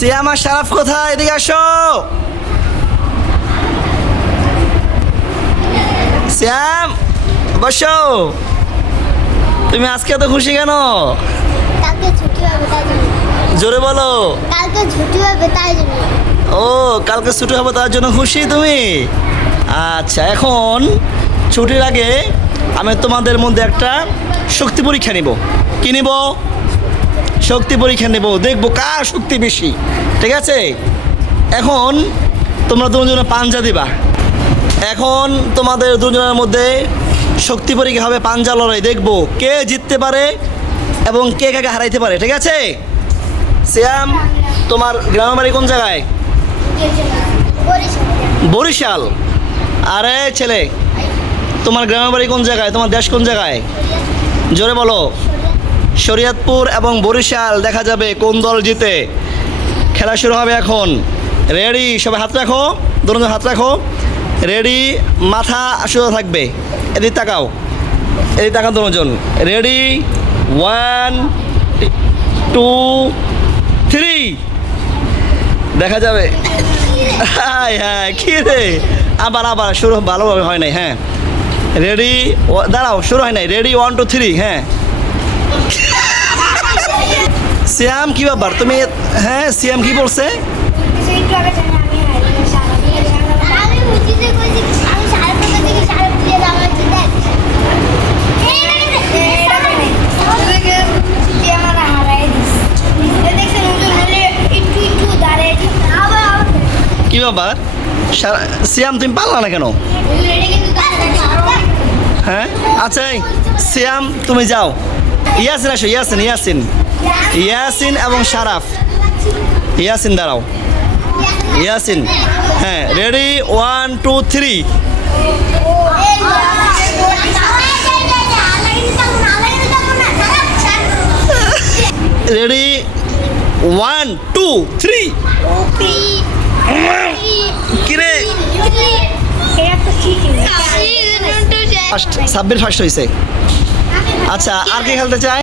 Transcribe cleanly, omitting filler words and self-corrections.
সিয়াম আর শারাফ কোথায়? এদিকে আসো। সিয়াম বসো। তুমি আজকে এত খুশি কেন? কালকে ছুটি হবে তাই জন্য। জোরে বলো। কালকে ছুটি হবে তাই জন্য। ও কালকে ছুটি হবে তার জন্য খুশি তুমি? আচ্ছা, এখন ছুটির আগে আমি তোমাদের মধ্যে একটা শক্তি পরীক্ষা নিব। কি নিব? শক্তি পরীক্ষা নেব, দেখবো কার শক্তি বেশি। ঠিক আছে, এখন তোমরা দুজনে পাঞ্জা দিবা। এখন তোমাদের দুজনের মধ্যে শক্তি পরীক্ষা হবে, পাঞ্জা লড়াই। দেখবো কে জিততে পারে এবং কে কাকে হারাইতে পারে। ঠিক আছে? সিয়াম, তোমার গ্রামের বাড়ি কোন জায়গায়? বরিশাল। আরে ছেলে, তোমার গ্রামের বাড়ি কোন জায়গায়? তোমার দেশ কোন জায়গায়? জোরে বলো। শরীয়তপুর এবং বরিশাল। দেখা যাবে কোন দল জিতে। খেলা শুরু হবে এখন। রেডি? সবাই হাত রাখো, দুজন হাত রাখো। রেডি? মাথা সোজা থাকবে। এদিকে তাকাও, এদিকে তাকাও দুজন। রেডি? 1 2 3। দেখা যাবে। হ্যাঁ হ্যাঁ, কি রে? আবার আবার শুরু ভালোভাবে হয় নাই। হ্যাঁ রেডি? দাঁড়াও, শুরু হয় নাই। রেডি? 1 2 3। হ্যাঁ সিয়াম কি ব্যাপার তুমি? হ্যাঁ সিয়াম কি বলছে? কি ব্যাপার সিয়াম, তুমি পারলা না কেন? হ্যাঁ আচ্ছা, এই সিয়াম তুমি যাও। ইয়াসিন আসো। ইয়াসিন ইয়াসিন ইয়াসিন এবং শারাফ। ইয়াসিন দাঁড়াও। ইয়াসিন, হ্যাঁ রেডি? 1 2 3। রেডি? 1 2 3। কিরে ফার্স্ট, সাব্বির ফার্স্ট হয়েছে। আচ্ছা, আর কি খেলতে চায়?